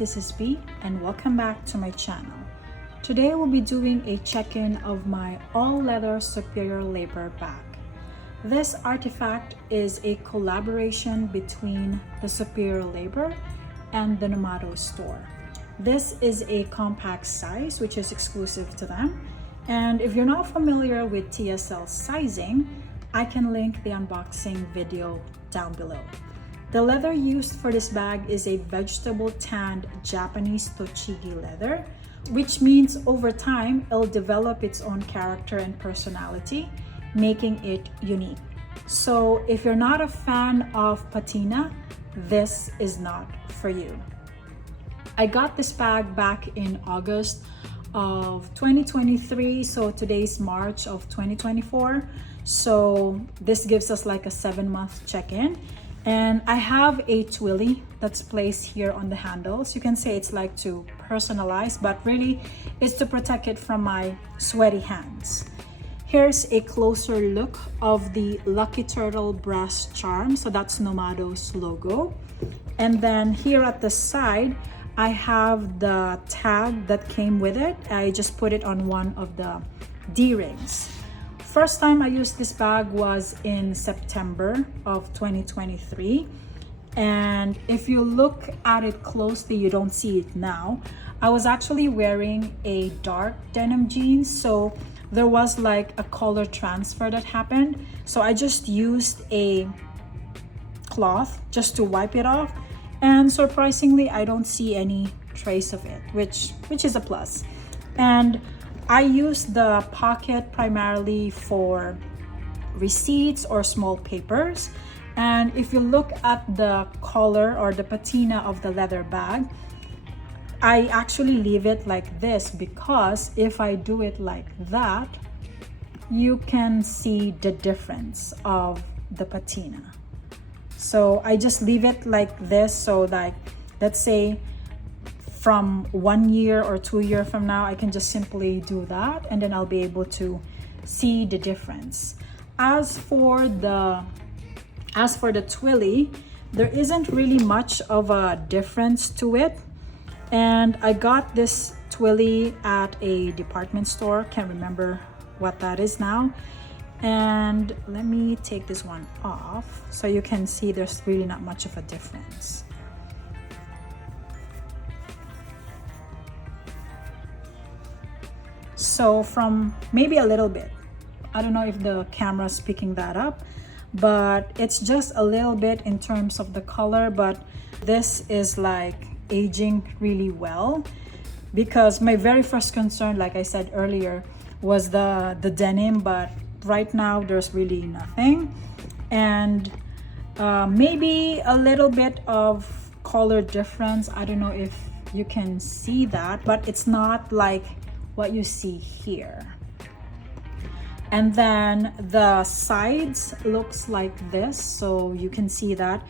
this is B and welcome back to my channel. Today we'll be doing a check-in of my all-leather superior labor bag. This artifact is a collaboration between the Superior Labor and the Nomado Store. This is a compact size which is exclusive to them, and if you're not familiar with TSL sizing, I can link the unboxing video down below. The leather used for this bag is a vegetable tanned Japanese Tochigi leather, which means over time it'll develop its own character and personality, making it unique. So if you're not a fan of patina, this is not for you. I got this bag back in August of 2023, so today's March of 2024. So this gives us like a 7-month check-in. And I have a twilly that's placed here on the handles. You can say it's like to personalize, but really it's to protect it from my sweaty hands. Here's a closer look of the Lucky Turtle brass charm. So that's Nomado's logo. And then here at the side, I have the tag that came with it. I just put it on one of the D-rings. First time I used this bag was in September of 2023. And if you look at it closely, you don't see it now. I was actually wearing a dark denim jeans, so there was like a color transfer that happened. So I just used a cloth just to wipe it off. And surprisingly, I don't see any trace of it, which is a plus. And I use the pocket primarily for receipts or small papers. And if you look at the collar or the patina of the leather bag, I actually leave it like this because if I do it like that, you can see the difference of the patina. So I just leave it like this, so like, let's say from 1 year or 2 years from now, I can just simply do that and then I'll be able to see the difference. As for the twilly, there isn't really much of a difference to it. And I got this twilly at a department store, can't remember what that is now. And let me take this one off so you can see there's really not much of a difference. So from maybe a little bit, I don't know if the camera's picking that up, but it's just a little bit in terms of the color, but this is like aging really well, because my very first concern, like I said earlier, was the denim, but right now there's really nothing. And maybe a little bit of color difference. I don't know if you can see that, but it's not like what you see here. And then the sides looks like this, so you can see that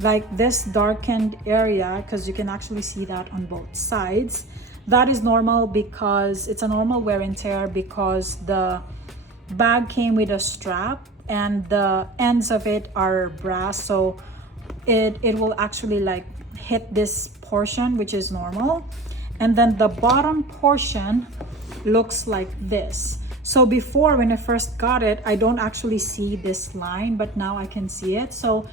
like this darkened area, because you can actually see that on both sides. That is normal because it's a normal wear and tear, because the bag came with a strap and the ends of it are brass, so it will actually like hit this portion, which is normal. And then the bottom portion looks like this. So before, when I first got it, I don't actually see this line, but now I can see it. So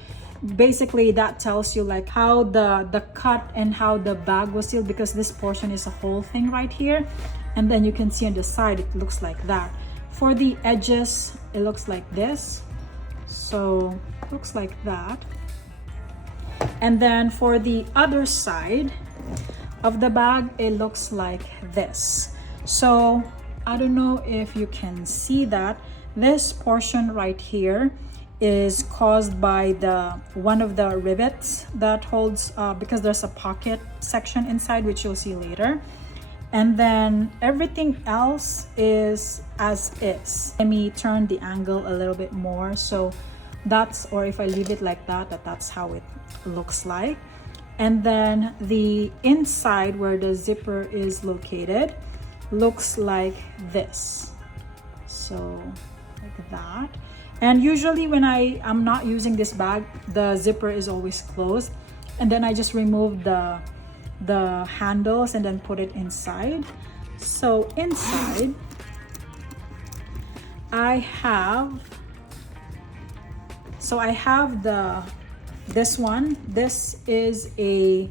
basically that tells you like how the cut and how the bag was sealed, because this portion is a whole thing right here. And then you can see on the side, it looks like that. For the edges, it looks like this. So it looks like that. And then for the other side of the bag, it looks like this. So I don't know if you can see that. This portion right here is caused by one of the rivets that holds, because there's a pocket section inside, which you'll see later. And then everything else is as is. Let me turn the angle a little bit more. So that's, or if I leave it like that, that's how it looks like. And then the inside where the zipper is located looks like this. So like that. And usually when I'm not using this bag, the zipper is always closed. And then I just remove the the handles and then put it inside. So inside I have this one. This is a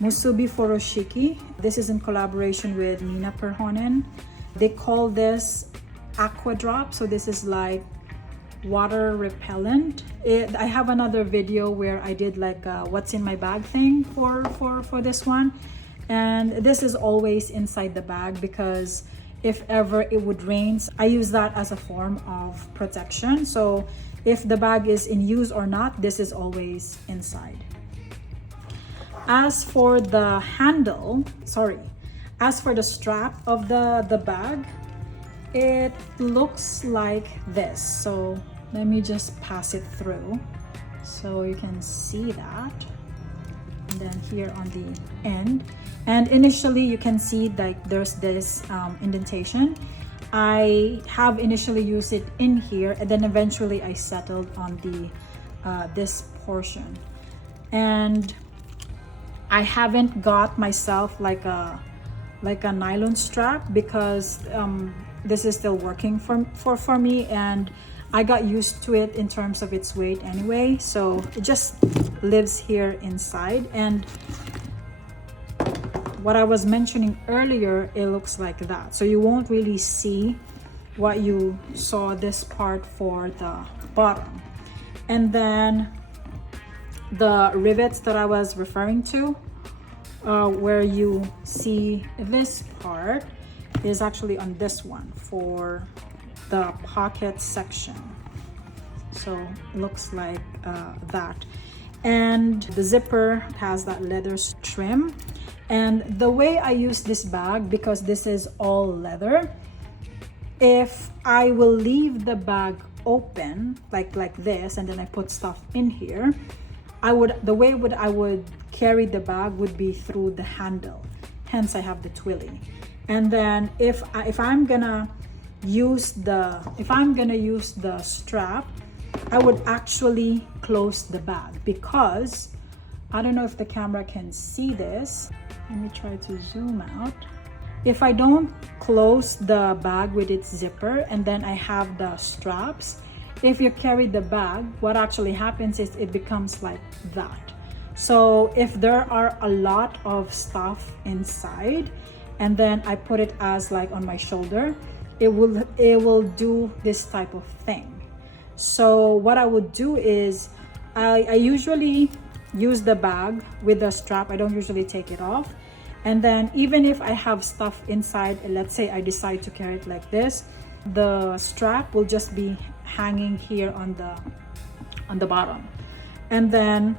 Musubi Furoshiki. This is in collaboration with Nina Perhonen. They call this Aqua Drop. So this is like water repellent. I have another video where I did like a what's in my bag thing for this one. And this is always inside the bag because if ever it would rain, I use that as a form of protection. So if the bag is in use or not, this is always inside. As for the strap of the bag, it looks like this. So let me just pass it through so you can see that. And then here on the end, and initially you can see like there's this indentation. I have initially used it in here, and then eventually I settled on the this portion. And I haven't got myself like a nylon strap because this is still working for me, and I got used to it in terms of its weight anyway, so it just lives here inside. And what I was mentioning earlier, it looks like that, so you won't really see what you saw this part for the bottom. And then the rivets that I was referring to, where you see this part, is actually on this one for the pocket section. So it looks like that. And the zipper has that leather trim. And the way I use this bag, because this is all leather, if I will leave the bag open like this, and then I put stuff in here, I would carry the bag would be through the handle, hence I have the twilly. And then if I'm gonna use the strap, I would actually close the bag, because I don't know if the camera can see this. Let me try to zoom out. If I don't close the bag with its zipper and then I have the straps, if you carry the bag, what actually happens is it becomes like that. So if there are a lot of stuff inside and then I put it as like on my shoulder, it will do this type of thing. So what I would do is I usually use the bag with the strap. I don't usually take it off. And then even if I have stuff inside, and let's say I decide to carry it like this, the strap will just be hanging here on the bottom. And then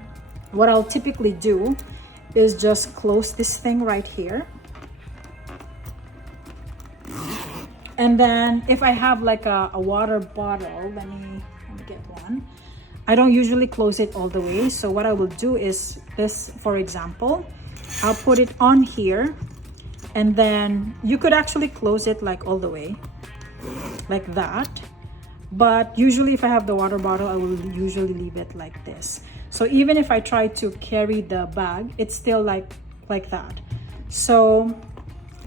what I'll typically do is just close this thing right here. And then if I have like a water bottle, let me get one. I don't usually close it all the way. So what I will do is this, for example, I'll put it on here, and then you could actually close it like all the way, like that. But usually if I have the water bottle, I will usually leave it like this. So even if I try to carry the bag, it's still like that. So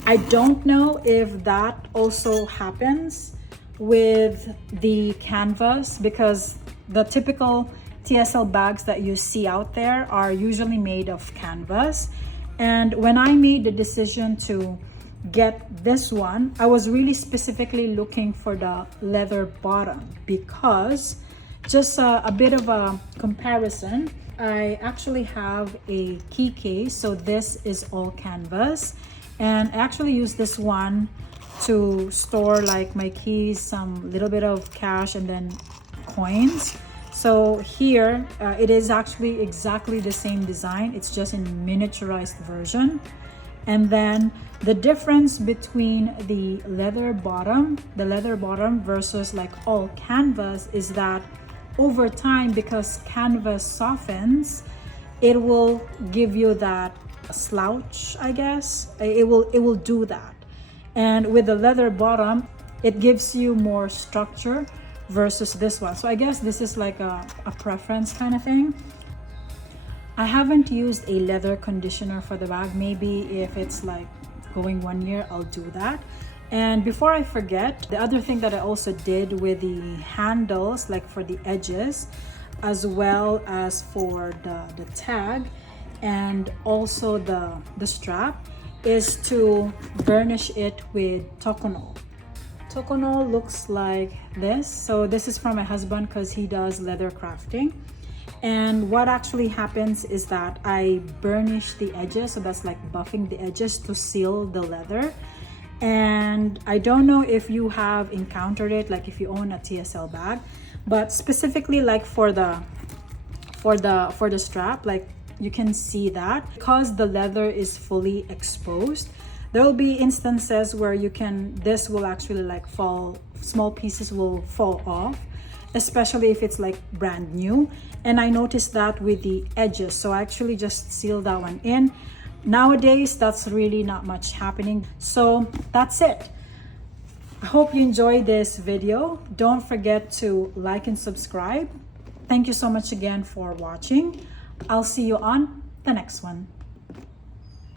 I don't know if that also happens with the canvas, because the typical TSL bags that you see out there are usually made of canvas. And when I made the decision to get this one, I was really specifically looking for the leather bottom, because just a bit of a comparison, I actually have a key case. So this is all canvas, and I actually use this one to store like my keys, some little bit of cash, and then coins. So here it is actually exactly the same design, it's just in miniaturized version. And then the difference between the leather bottom versus like all canvas is that over time, because canvas softens, it will give you that slouch, I guess. It will do that. And with the leather bottom, it gives you more structure versus this one. So I guess this is like a preference kind of thing. I haven't used a leather conditioner for the bag. Maybe if it's like going 1 year, I'll do that. And before I forget, the other thing that I also did with the handles, like for the edges, as well as for the tag and also the strap, is to burnish it with Tokonole. Tokonole looks like this. So this is from my husband because he does leather crafting. And what actually happens is that I burnish the edges, so that's like buffing the edges to seal the leather. And I don't know if you have encountered it, like if you own a TSL bag, but specifically like for the strap, like you can see that because the leather is fully exposed, there will be instances where this will actually like fall, small pieces will fall off, especially if it's like brand new. And I noticed that with the edges, so I actually just sealed that one in. Nowadays, that's really not much happening. So that's it. I hope you enjoyed this video. Don't forget to like and subscribe. Thank you so much again for watching. I'll see you on the next one.